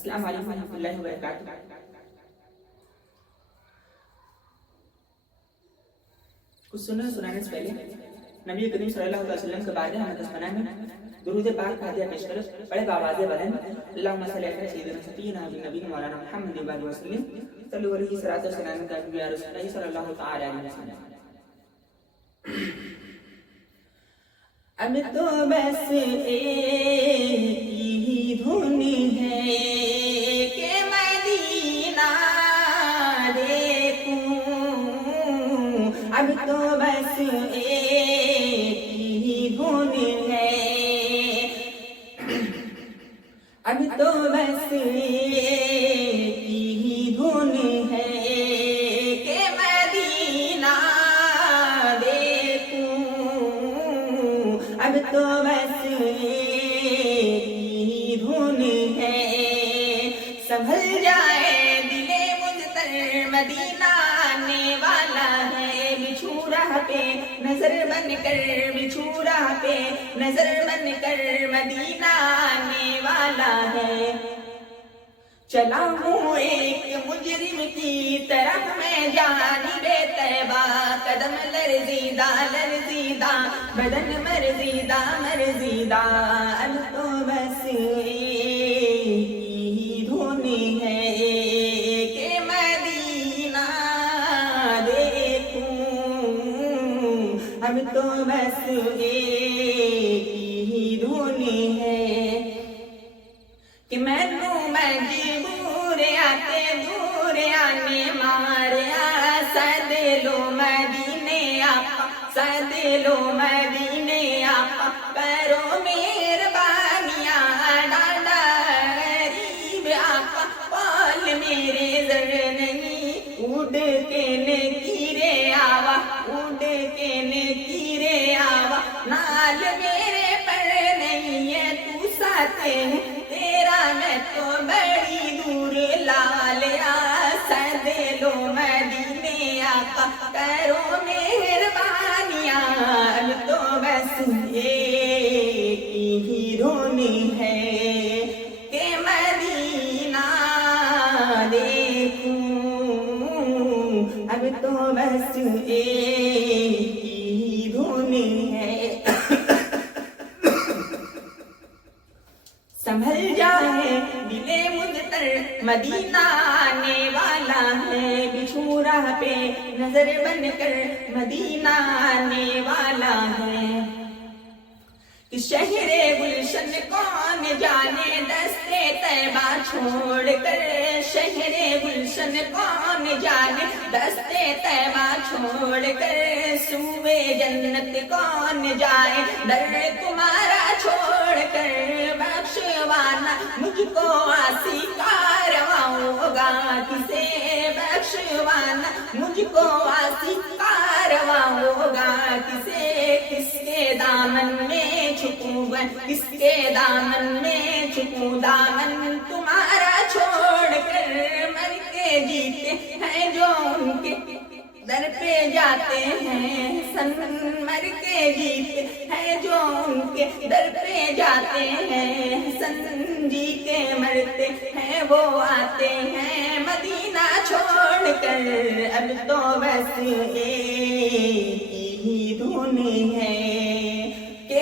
السلام علیکم ورحمۃ اللہ وبرکاتہ۔ کچھ سنانے سے پہلے نبی کریم صلی اللہ علیہ وسلم کے بارے میں دسمانہ میں درود پاک فاتحہ پیش کرو، بڑے آواز بلند اللہم صلی علی سیدنا سیدنا نبی مولانا محمد وآلہ وسلم صلی علیہ صلاۃ و سلام یا رسول اللہ صلی اللہ تعالی علیہ وسلم۔ اب تو بس ایک ہی دھن ہے کہ مدینہ دیکھوں، اب تو بس ایک ہی دھن ہے، اب تو بس ایک ہی دھن ہے کہ مدینہ دیکھوں، اب تو بس ایک ہی دھن ہے۔ سنبھل جائے دل مضطر مدینہ آنے والا ہے، بچھو راہ پہ نظر بن کر، بچھو راہ پہ نظر بن کر مدینہ آنے والا ہے۔ چلا ہوں ایک مجرم کی طرف میں جانب طیبہ، قدم لرزیدہ لرزیدہ بدن مرزیدہ مرزیدہ، اب تو بس ایک ہی دھن ہے کہ مدینہ دیکھوں، اب تو بس ایک ہی دھن ہے کہ میں مجبور آتے دور آنے ماریا، سد لو مدینے آقا، سد لو مدینے آقا، کرو مہربانیاں ڈاڈا غریب آقا، پال میرے زر نہیں اڑ کے نکیرے آوا، اڑ کے نکیرے آوا، نال میرے پر نہیں ہے تو ساتھ ہے تیرا، میں تو بڑی دور لالیا، سد لو مدینے آقا، کرو مہربانیاں، اب تو بس ایک ہی دھن ہے کہ مدینہ دیکھوں، اب تو بس ایک ہی دھن ہے۔ سنبھل جائے دل مضطر مدینہ آنے والا ہے، بچھو راہ پہ نظر بن کر مدینہ آنے والا ہے۔ کہ شہر گلشن کون جانے دستے طیبہ چھوڑ کر، شہر گلشن کون جانے دستے طیبہ چھوڑ کر، سوئے جنت کون جائے در تمہارا چھوڑ کر، بخشوانا مجھ کو آسی کارواں ہوگا کسے، بخشوانا مجھ کو آسی کارواں ہوگا کسے، کس کے دامن میں چھپوں گا، کس کے دامن میں چھپوں، دامن تمہارا چھوڑ کر، مر کے جیتے ہیں جو ان کے در پہ جاتے ہیں، سن مر کے جیتے ہیں جو ان کے در پہ جاتے ہیں، سن جی کے مرتے ہیں وہ آتے ہیں مدینہ چھوڑ کر، اب تو بس ایک ہی دھن ہے کہ